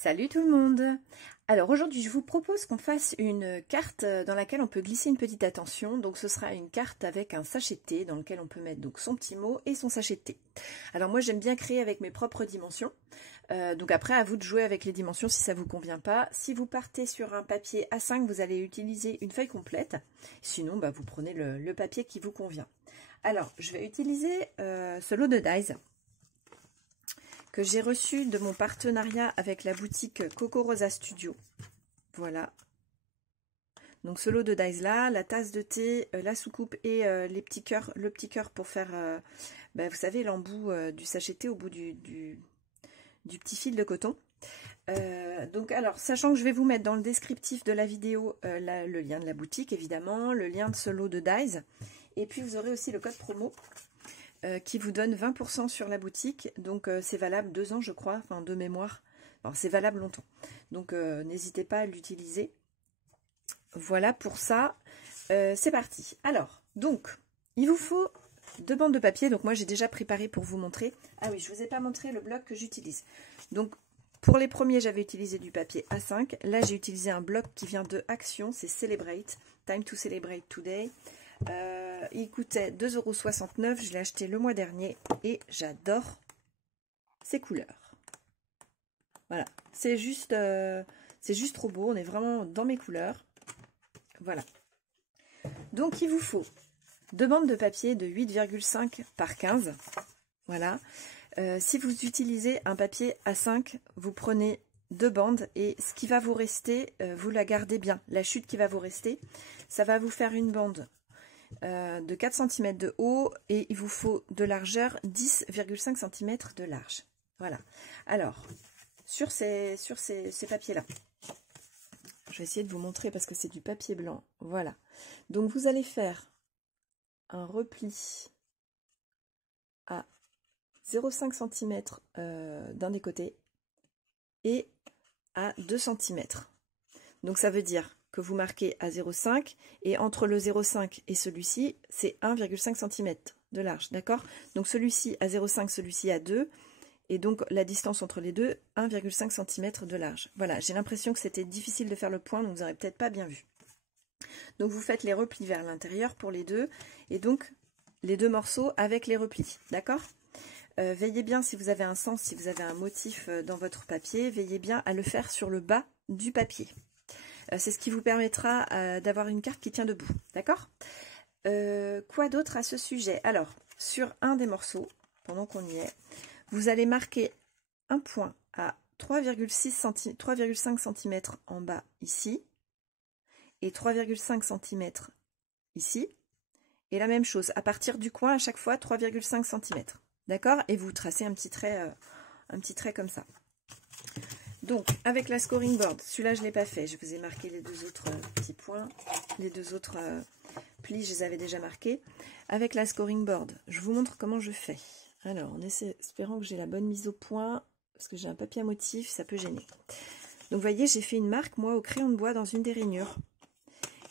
Salut tout le monde! Alors aujourd'hui je vous propose qu'on fasse une carte dans laquelle on peut glisser une petite attention. Donc ce sera une carte avec un sachet de thé dans lequel on peut mettre donc son petit mot et son sachet de thé. Alors moi j'aime bien créer avec mes propres dimensions. Donc après à vous de jouer avec les dimensions si ça vous convient pas. Si vous partez sur un papier A5 vous allez utiliser une feuille complète. Sinon vous prenez le papier qui vous convient. Alors je vais utiliser ce lot de dies que j'ai reçu de mon partenariat avec la boutique Coco Rosa Studio. Voilà. Donc ce lot de dies là, la tasse de thé, la soucoupe et les petits cœurs, le petit cœur pour faire, vous savez, l'embout du sachet de thé au bout du petit fil de coton. Donc alors, sachant que je vais vous mettre dans le descriptif de la vidéo le lien de la boutique, évidemment, le lien de ce lot de dies. Et puis vous aurez aussi le code promo qui vous donne 20% sur la boutique. Donc c'est valable 2 ans je crois, enfin de mémoire. Alors c'est valable longtemps. Donc n'hésitez pas à l'utiliser. Voilà pour ça. C'est parti. Alors, donc, il vous faut 2 bandes de papier. Donc moi j'ai déjà préparé pour vous montrer. Ah oui, je ne vous ai pas montré le bloc que j'utilise. Donc pour les premiers, j'avais utilisé du papier A5. Là, j'ai utilisé un bloc qui vient de Action. C'est Celebrate. Time to Celebrate Today. Il coûtait 2,69 €. Je l'ai acheté le mois dernier et j'adore ces couleurs. Voilà, c'est juste trop beau. On est vraiment dans mes couleurs. Voilà. Donc, il vous faut 2 bandes de papier de 8,5 par 15. Voilà. Si vous utilisez un papier A5, vous prenez 2 bandes et ce qui va vous rester, vous la gardez bien. La chute qui va vous rester, ça va vous faire une bande de 4 cm de haut et il vous faut de largeur 10,5 cm de large. Voilà. Alors, sur ces papiers-là, je vais essayer de vous montrer parce que c'est du papier blanc. Voilà. Donc, vous allez faire un repli à 0,5 cm d'un des côtés et à 2 cm. Donc, ça veut dire que vous marquez à 0,5 et entre le 0,5 et celui-ci, c'est 1,5 cm de large, d'accord? Donc celui-ci à 0,5, celui-ci à 2, et donc la distance entre les deux, 1,5 cm de large. Voilà, j'ai l'impression que c'était difficile de faire le point, donc vous n'aurez peut-être pas bien vu. Donc vous faites les replis vers l'intérieur pour les deux, et donc les 2 morceaux avec les replis, d'accord? Veillez bien si vous avez un sens, si vous avez un motif dans votre papier, veillez bien à le faire sur le bas du papier. C'est ce qui vous permettra d'avoir une carte qui tient debout, d'accord? Quoi d'autre à ce sujet? Alors, sur un des morceaux, pendant qu'on y est, vous allez marquer un point à 3,5 cm en bas ici, et 3,5 cm ici, et la même chose, à partir du coin, à chaque fois, 3,5 cm, d'accord? Et vous tracez un petit trait comme ça. Donc, avec la scoring board, celui-là, je ne l'ai pas fait. Je vous ai marqué les 2 autres petits points. Les 2 autres plis, je les avais déjà marqués. Avec la scoring board, je vous montre comment je fais. Alors, en espérant que j'ai la bonne mise au point, parce que j'ai un papier à motif, ça peut gêner. Donc, vous voyez, j'ai fait une marque, moi, au crayon de bois dans une des rainures.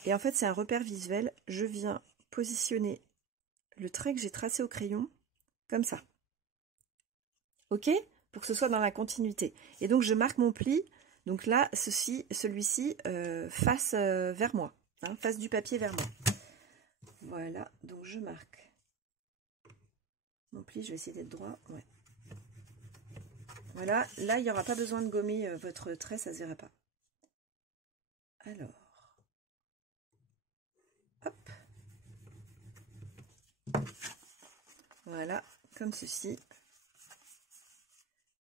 Et en fait, c'est un repère visuel. Je viens positionner le trait que j'ai tracé au crayon, comme ça. OK ? Pour que ce soit dans la continuité. Et donc je marque mon pli, donc là celui-ci face vers moi, hein, face du papier vers moi. Voilà, donc je marque mon pli, je vais essayer d'être droit, ouais. Voilà, là il n'y aura pas besoin de gommer votre trait, ça ne se verra pas. Alors, hop, voilà, comme ceci.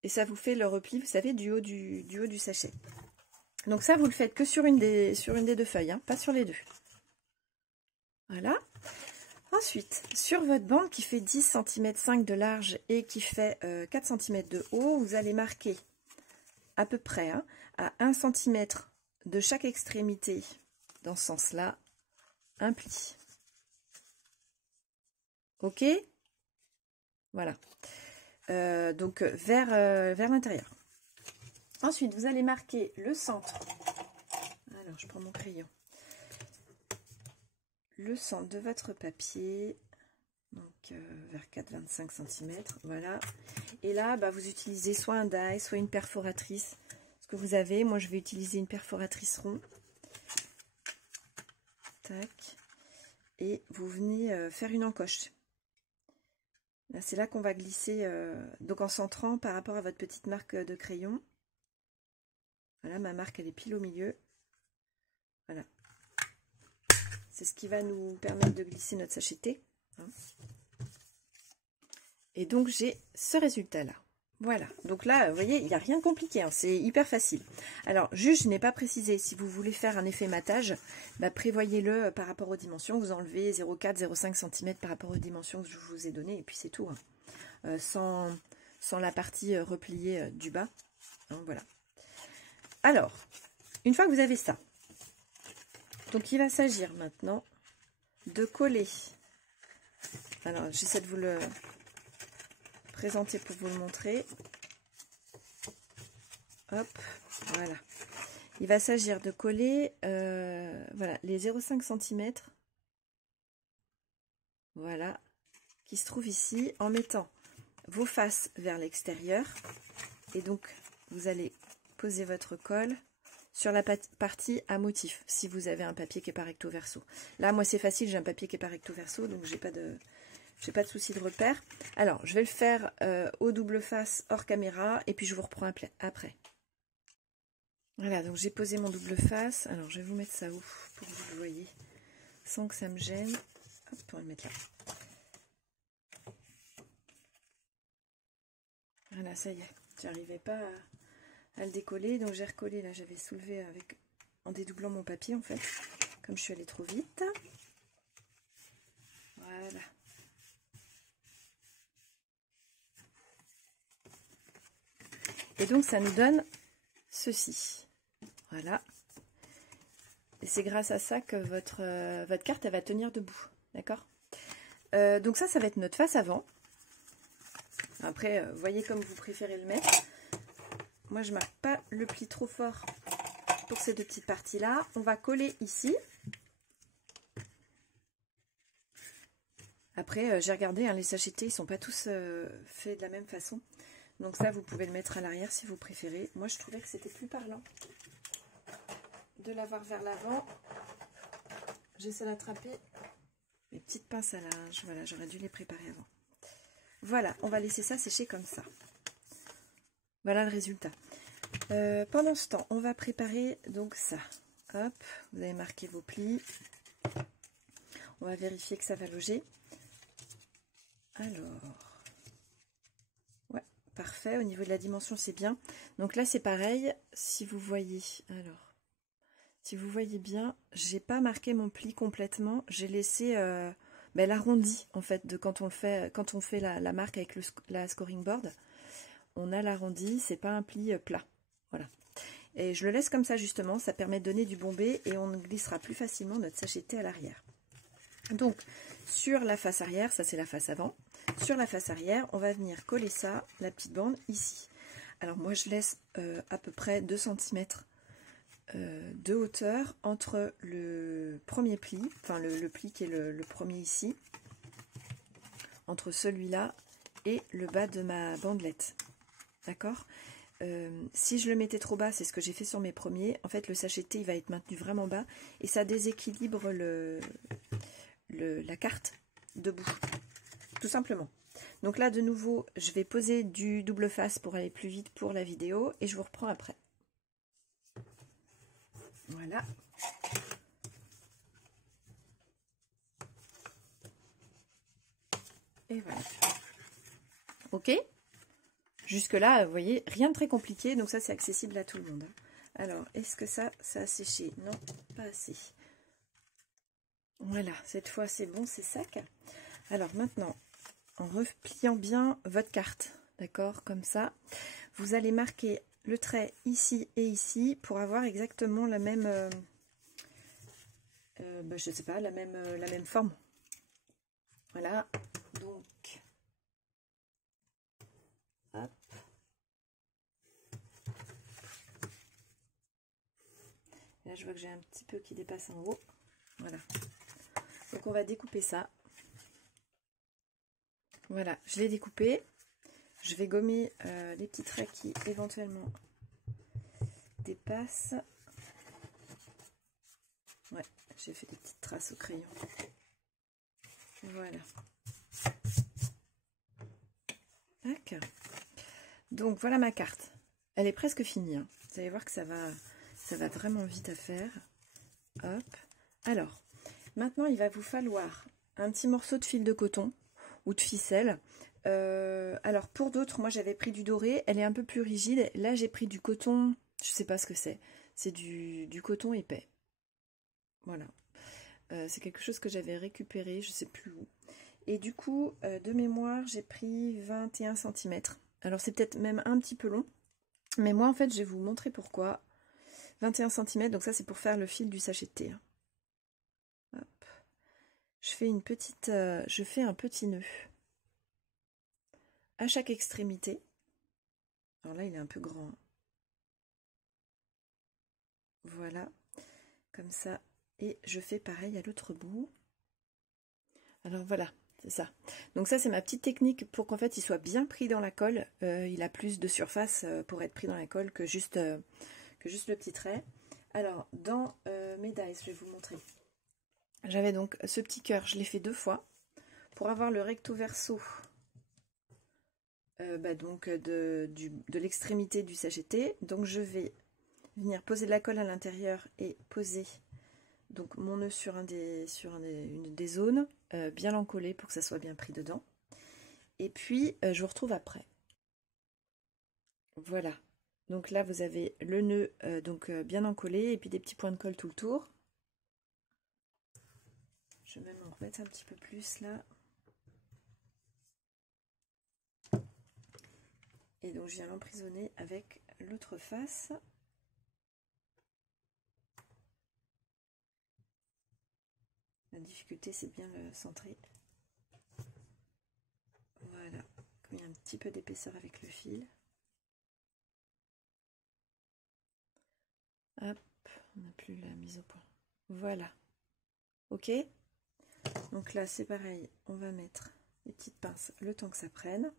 Et ça vous fait le repli, vous savez, du haut du sachet. Donc ça, vous le faites que sur une des 2 feuilles, hein, pas sur les 2. Voilà. Ensuite, sur votre bande qui fait 10 cm 5 de large et qui fait 4 cm de haut, vous allez marquer à peu près à 1 cm de chaque extrémité, dans ce sens-là, un pli. OK? Voilà. Donc vers l'intérieur. Ensuite, vous allez marquer le centre. Alors, je prends mon crayon. Le centre de votre papier, donc vers 4,25 cm, voilà. Et là, vous utilisez soit un die, soit une perforatrice, ce que vous avez. Moi, je vais utiliser une perforatrice rond. Tac. Et vous venez faire une encoche. Là, c'est là qu'on va glisser, donc en centrant par rapport à votre petite marque de crayon. Voilà, ma marque, elle est pile au milieu. Voilà. C'est ce qui va nous permettre de glisser notre sachet. Hein. Et donc, j'ai ce résultat-là. Voilà. Donc là, vous voyez, il n'y a rien de compliqué. Hein. C'est hyper facile. Alors, juste, je n'ai pas précisé. Si vous voulez faire un effet matage, bah, prévoyez-le par rapport aux dimensions. Vous enlevez 0,4, 0,5 cm par rapport aux dimensions que je vous ai données. Et puis, c'est tout. Hein. Sans la partie repliée du bas. Hein, voilà. Alors, une fois que vous avez ça, donc il va s'agir maintenant de coller. Alors, j'essaie de vous le présenter pour vous le montrer. Hop, voilà. Il va s'agir de coller voilà, les 0,5 cm. Voilà, qui se trouvent ici, en mettant vos faces vers l'extérieur. Et donc, vous allez poser votre colle sur la partie à motif, si vous avez un papier qui est pas recto verso. Là, moi, c'est facile, j'ai un papier qui est pas recto verso, donc j'ai pas de souci de repère. Alors, je vais le faire au double face hors caméra, et puis je vous reprends après. Voilà, donc j'ai posé mon double face. Alors, je vais vous mettre ça où pour que vous le voyez, sans que ça me gêne. Hop, on va le mettre là. Voilà, ça y est, j'arrivais pas à le décoller, donc j'ai recollé. Là, j'avais soulevé en dédoublant mon papier, en fait, comme je suis allée trop vite. Voilà. Et donc, ça nous donne ceci. Voilà. Et c'est grâce à ça que votre carte, elle va tenir debout. D'accord? Donc ça va être notre face avant. Après, voyez comme vous préférez le mettre. Moi, je ne marque pas le pli trop fort pour ces deux petites parties-là. On va coller ici. Après, j'ai regardé, hein, les sachetés, ils ne sont pas tous faits de la même façon. Donc ça, vous pouvez le mettre à l'arrière si vous préférez. Moi, je trouvais que c'était plus parlant de l'avoir vers l'avant. J'essaie d'attraper mes petites pinces à linge. Voilà, j'aurais dû les préparer avant. Voilà, on va laisser ça sécher comme ça. Voilà le résultat. Pendant ce temps, on va préparer donc ça. Hop, vous avez marqué vos plis. On va vérifier que ça va loger. Alors, ouais, parfait. Au niveau de la dimension, c'est bien. Donc là, c'est pareil. Si vous voyez, alors, si vous voyez bien, j'ai pas marqué mon pli complètement. J'ai laissé l'arrondi en fait de quand on fait la marque avec la scoring board. On a l'arrondi, c'est pas un pli plat. Voilà. Et je le laisse comme ça justement, ça permet de donner du bombé et on glissera plus facilement notre sachet à l'arrière. Donc sur la face arrière, ça c'est la face avant. Sur la face arrière, on va venir coller ça, la petite bande ici. Alors moi je laisse à peu près 2 cm de hauteur entre le premier pli, enfin le pli qui est le premier ici, entre celui-là et le bas de ma bandelette. D'accord? Si je le mettais trop bas, c'est ce que j'ai fait sur mes premiers, en fait le sacheté il va être maintenu vraiment bas et ça déséquilibre la carte debout, tout simplement. Donc là de nouveau je vais poser du double face pour aller plus vite pour la vidéo et je vous reprends après. Voilà. Et voilà. Ok? Jusque là, vous voyez, rien de très compliqué, donc ça c'est accessible à tout le monde. Alors, est-ce que ça a séché? Non, pas assez. Voilà, cette fois c'est bon, c'est sec. Alors maintenant, en repliant bien votre carte, d'accord, comme ça, vous allez marquer le trait ici et ici pour avoir exactement la même, je sais pas, la même forme. Voilà, donc, hop. Là, je vois que j'ai un petit peu qui dépasse en haut. Voilà. Donc, on va découper ça. Voilà, je l'ai découpé. Je vais gommer les petits traits qui, éventuellement, dépasse. Ouais, j'ai fait des petites traces au crayon. Voilà. Tac. Donc voilà ma carte. Elle est presque finie. Hein. Vous allez voir que ça va vraiment vite à faire. Hop. Alors, maintenant il va vous falloir un petit morceau de fil de coton ou de ficelle. Alors pour d'autres, moi j'avais pris du doré, elle est un peu plus rigide. Là j'ai pris du coton, je sais pas ce que c'est. C'est du coton épais. Voilà. C'est quelque chose que j'avais récupéré, je sais plus où. Et du coup, de mémoire, j'ai pris 21 cm. Alors c'est peut-être même un petit peu long. Mais moi en fait, je vais vous montrer pourquoi. 21 cm, donc ça c'est pour faire le fil du sachet de thé. Hop. Je fais un petit nœud à chaque extrémité. Alors là, il est un peu grand. Voilà, comme ça. Et je fais pareil à l'autre bout. Alors voilà, c'est ça. Donc ça, c'est ma petite technique pour qu'en fait, il soit bien pris dans la colle. Il a plus de surface pour être pris dans la colle que juste le petit trait. Alors, dans mes dies, je vais vous montrer. J'avais donc ce petit cœur, je l'ai fait 2 fois. Pour avoir le recto verso donc de l'extrémité du sachet de thé. Donc je vais venir poser de la colle à l'intérieur et poser donc mon nœud sur une des zones, bien l'encoller pour que ça soit bien pris dedans. Et puis je vous retrouve après. Voilà. Donc là vous avez le nœud bien encollé et puis des petits points de colle tout le tour. Je vais même en remettre un petit peu plus là. Et donc je viens l'emprisonner avec l'autre face. La difficulté c'est de bien le centrer. Voilà, comme il y a un petit peu d'épaisseur avec le fil. Hop, on n'a plus la mise au point. Voilà. Ok. Donc là c'est pareil, on va mettre les petites pinces le temps que ça prenne.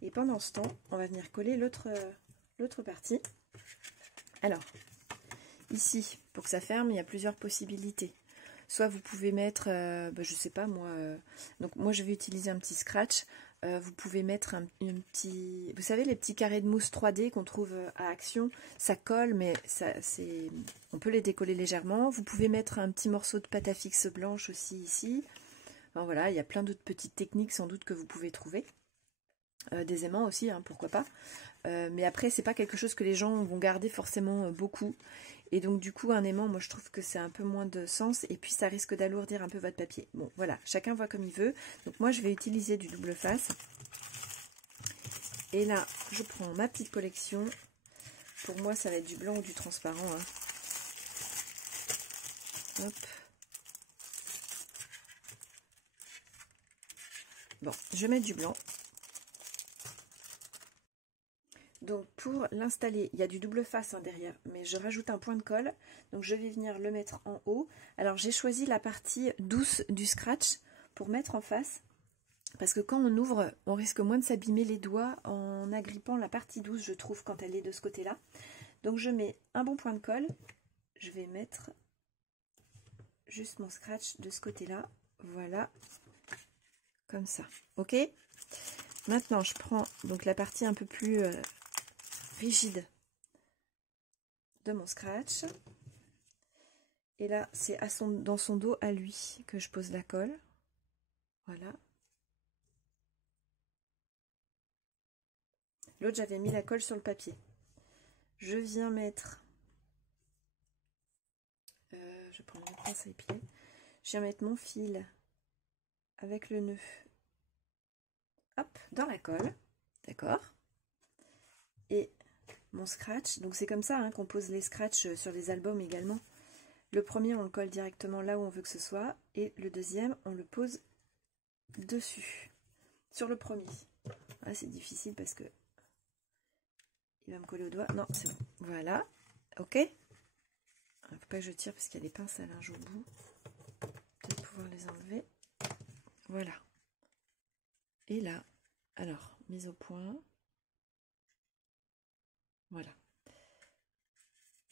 Et pendant ce temps, on va venir coller l'autre partie. Alors, ici, pour que ça ferme, il y a plusieurs possibilités. Soit vous pouvez mettre, je sais pas moi, donc moi je vais utiliser un petit scratch. Vous pouvez mettre un petit, vous savez les petits carrés de mousse 3D qu'on trouve à Action, ça colle mais on peut les décoller légèrement. Vous pouvez mettre un petit morceau de pâte à fixe blanche aussi ici. Enfin, voilà, il y a plein d'autres petites techniques sans doute que vous pouvez trouver. Des aimants aussi, hein, pourquoi pas. Mais après, c'est pas quelque chose que les gens vont garder forcément beaucoup. Et donc du coup, un aimant, moi je trouve que c'est un peu moins de sens. Et puis ça risque d'alourdir un peu votre papier. Bon, voilà, chacun voit comme il veut. Donc moi, je vais utiliser du double face. Et là, je prends ma petite collection. Pour moi, ça va être du blanc ou du transparent. Hein. Hop. Bon, je vais mettre du blanc. Donc pour l'installer, il y a du double face derrière, mais je rajoute un point de colle. Donc je vais venir le mettre en haut. Alors j'ai choisi la partie douce du scratch pour mettre en face. Parce que quand on ouvre, on risque moins de s'abîmer les doigts en agrippant la partie douce, je trouve, quand elle est de ce côté-là. Donc je mets un bon point de colle. Je vais mettre juste mon scratch de ce côté-là. Voilà. Comme ça. Ok ? Maintenant, je prends donc la partie un peu plus rigide de mon scratch. Et là, c'est dans son dos à lui que je pose la colle. Voilà. L'autre, j'avais mis la colle sur le papier. Je viens mettre... je prends une pince à épiler. Je viens mettre mon fil avec le nœud. Hop, dans la colle. D'accord. Et mon scratch. Donc c'est comme ça hein, qu'on pose les scratchs sur les albums également. Le premier, on le colle directement là où on veut que ce soit. Et le deuxième, on le pose dessus. Sur le premier. Ah, c'est difficile parce que il va me coller au doigt. Non, c'est bon. Voilà. Ok. Il ne faut pas que je tire parce qu'il y a des pinces à linge au bout. Peut-être pouvoir les enlever. Voilà. Et là, alors, mise au point. Voilà.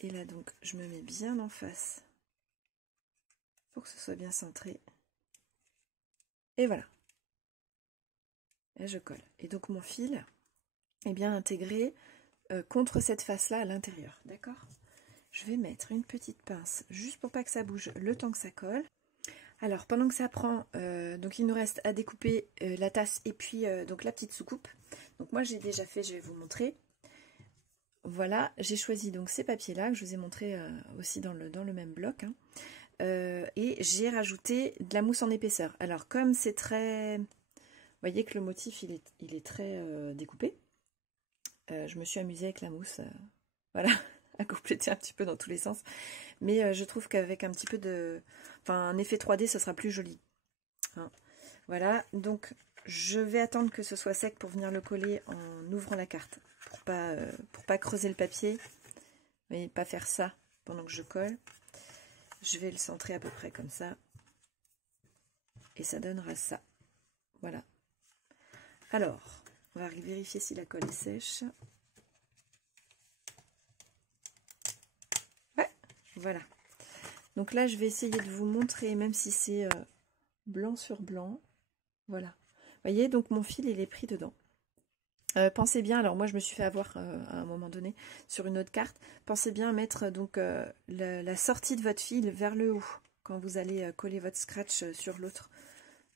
Et là donc je me mets bien en face pour que ce soit bien centré. Et voilà. Et je colle. Et donc mon fil est bien intégré contre cette face-là à l'intérieur. D'accord? Je vais mettre une petite pince juste pour pas que ça bouge le temps que ça colle. Alors pendant que ça prend, donc il nous reste à découper la tasse et puis donc la petite soucoupe. Donc moi j'ai déjà fait, je vais vous montrer. Voilà, j'ai choisi donc ces papiers-là que je vous ai montré aussi dans le même bloc. Hein. Et j'ai rajouté de la mousse en épaisseur. Alors comme c'est très... Vous voyez que le motif il est très découpé. Je me suis amusée avec la mousse. Voilà, à compléter un petit peu dans tous les sens. Mais je trouve qu'avec un petit peu de... Enfin, un effet 3D, ce sera plus joli. Hein. Voilà, donc je vais attendre que ce soit sec pour venir le coller en ouvrant la carte. Pour pas creuser le papier. Vous voyez, pas faire ça pendant que je colle. Je vais le centrer à peu près comme ça. Et ça donnera ça. Voilà. Alors, on va vérifier si la colle est sèche. Ouais, voilà. Donc là, je vais essayer de vous montrer, même si c'est blanc sur blanc. Voilà. Vous voyez, donc mon fil, il est pris dedans. Pensez bien, alors moi je me suis fait avoir à un moment donné sur une autre carte, pensez bien à mettre donc la sortie de votre fil vers le haut quand vous allez coller votre scratch sur l'autre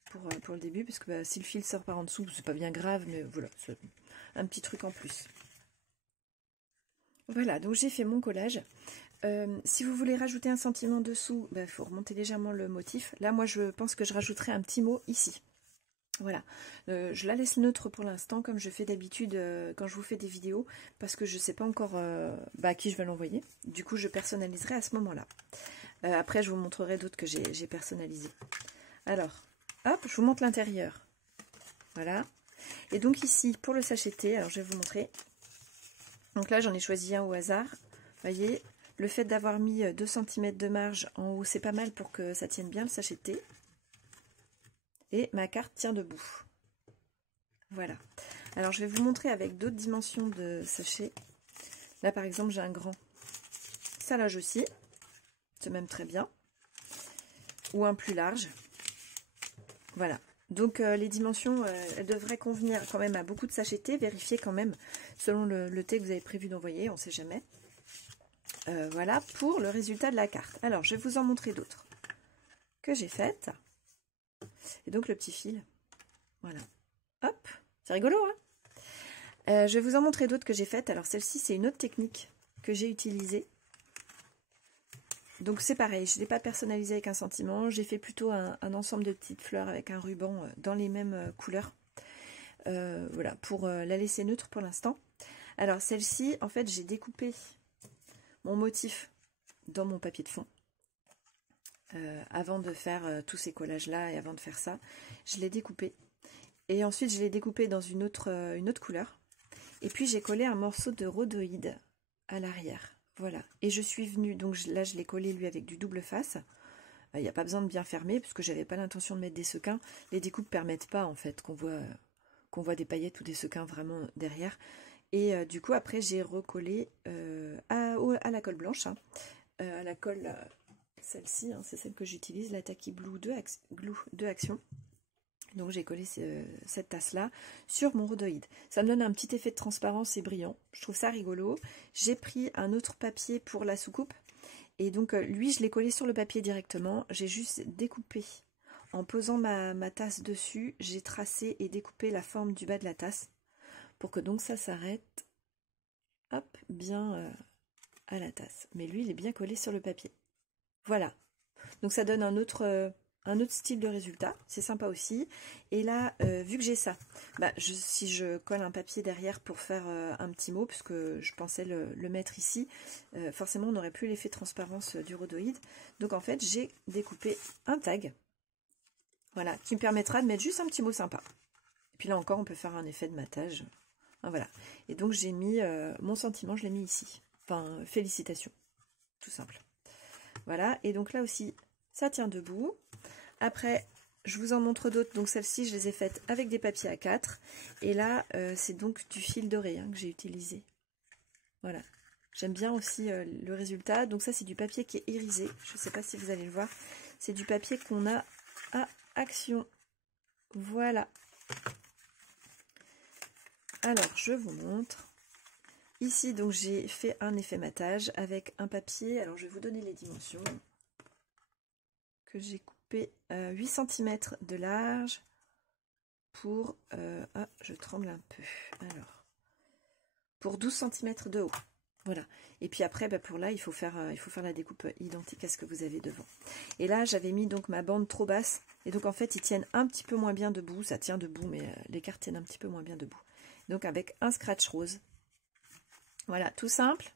pour le début, parce que si le fil sort par en dessous, c'est pas bien grave, mais voilà, c'est un petit truc en plus. Voilà, donc j'ai fait mon collage. Si vous voulez rajouter un sentiment dessous, il faut remonter légèrement le motif. Là, moi je pense que je rajouterai un petit mot ici. Voilà, je la laisse neutre pour l'instant, comme je fais d'habitude quand je vous fais des vidéos, parce que je ne sais pas encore à qui je vais l'envoyer. Du coup, je personnaliserai à ce moment-là. Après, je vous montrerai d'autres que j'ai personnalisés. Alors, hop, je vous montre l'intérieur. Voilà. Et donc ici, pour le sacheté, alors je vais vous montrer. Donc là, j'en ai choisi un au hasard. Vous voyez, le fait d'avoir mis 2 cm de marge en haut, c'est pas mal pour que ça tienne bien le sacheté. Et ma carte tient debout. Voilà. Alors, je vais vous montrer avec d'autres dimensions de sachet. Là, par exemple, j'ai un grand. Ça loge aussi. C'est même très bien. Ou un plus large. Voilà. Donc, les dimensions, elles devraient convenir quand même à beaucoup de sachetés. Vérifiez quand même, selon le thé que vous avez prévu d'envoyer. On ne sait jamais. Voilà pour le résultat de la carte. Alors, je vais vous en montrer d'autres que j'ai faites. Et donc, le petit fil. Voilà. Hop. C'est rigolo, hein? Je vais vous en montrer d'autres que j'ai faites. Alors celle-ci, c'est une autre technique que j'ai utilisée. Donc c'est pareil, je ne l'ai pas personnalisé avec un sentiment. J'ai fait plutôt un ensemble de petites fleurs avec un ruban dans les mêmes couleurs. Voilà, pour la laisser neutre pour l'instant. Alors celle-ci, en fait, j'ai découpé mon motif dans mon papier de fond. Avant de faire tous ces collages-là et avant de faire ça, je l'ai découpé. Et ensuite, je l'ai découpé dans une autre couleur. Et puis, j'ai collé un morceau de rhodoïde à l'arrière. Voilà. Et je suis venue, donc là, je l'ai collé, lui, avec du double face. Il n'y a pas besoin de bien fermer, puisque je n'avais pas l'intention de mettre des sequins. Les découpes ne permettent pas, en fait, qu'on voit des paillettes ou des sequins vraiment derrière. Et du coup, après, j'ai recollé à la colle blanche. Hein, à la colle, celle-ci, hein, c'est celle que j'utilise, la Tacky Glue 2 Action. Donc j'ai collé cette tasse-là sur mon rhodoïde. Ça me donne un petit effet de transparence et brillant. Je trouve ça rigolo. J'ai pris un autre papier pour la soucoupe. Et donc lui, je l'ai collé sur le papier directement. J'ai juste découpé. En posant ma tasse dessus, j'ai tracé et découpé la forme du bas de la tasse. Pour que donc ça s'arrête hop, bien à la tasse. Mais lui, il est bien collé sur le papier. Voilà. Donc ça donne un autre style de résultat, c'est sympa aussi. Et là, vu que j'ai ça, si je colle un papier derrière pour faire un petit mot, puisque je pensais le mettre ici, forcément on n'aurait plus l'effet transparence du rhodoïde. Donc en fait, j'ai découpé un tag, voilà, qui me permettra de mettre juste un petit mot sympa. Et puis là encore, on peut faire un effet de matage. Ah, voilà. Et donc j'ai mis mon sentiment, je l'ai mis ici. Enfin, félicitations, tout simple. Voilà, et donc là aussi, ça tient debout. Après, je vous en montre d'autres. Donc celles-ci, je les ai faites avec des papiers A4. Et là, c'est donc du fil doré hein, que j'ai utilisé. Voilà. J'aime bien aussi le résultat. Donc ça, c'est du papier qui est irisé. Je ne sais pas si vous allez le voir. C'est du papier qu'on a à Action. Voilà. Alors, je vous montre. Ici, donc, j'ai fait un effet matage avec un papier. Alors, je vais vous donner les dimensions. Que j'ai coupé 8 cm de large pour... ah, je tremble un peu. Alors, pour 12 cm de haut. Voilà. Et puis après, bah, pour là, il faut faire la découpe identique à ce que vous avez devant. Et là, j'avais mis donc ma bande trop basse. Et donc, en fait, ils tiennent un petit peu moins bien debout. Ça tient debout, mais les cartes tiennent un petit peu moins bien debout. Donc, avec un scratch rose. Voilà, tout simple.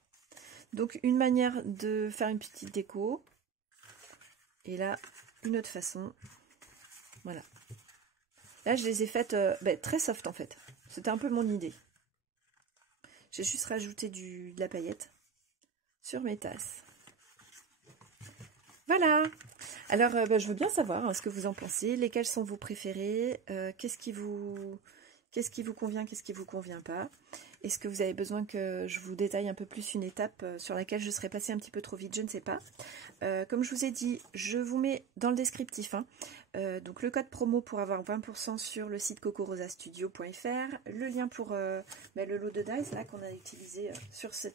Donc, une manière de faire une petite déco. Et là, une autre façon. Voilà. Là, je les ai faites très soft, en fait. C'était un peu mon idée. J'ai juste rajouté de la paillette sur mes tasses. Voilà. Alors, je veux bien savoir ce que vous en pensez. Lesquels sont vos préférés? Qu'est-ce qui vous convient, qu'est-ce qui vous convient pas? Est-ce que vous avez besoin que je vous détaille un peu plus une étape sur laquelle je serais passée un petit peu trop vite? Je ne sais pas. Comme je vous ai dit, je vous mets dans le descriptif donc le code promo pour avoir 20% sur le site cocorosastudio.fr, le lien pour le lot de dies là qu'on a utilisé sur ce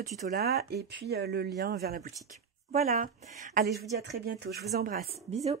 tuto là, et puis le lien vers la boutique. Voilà. Allez, je vous dis à très bientôt. Je vous embrasse. Bisous.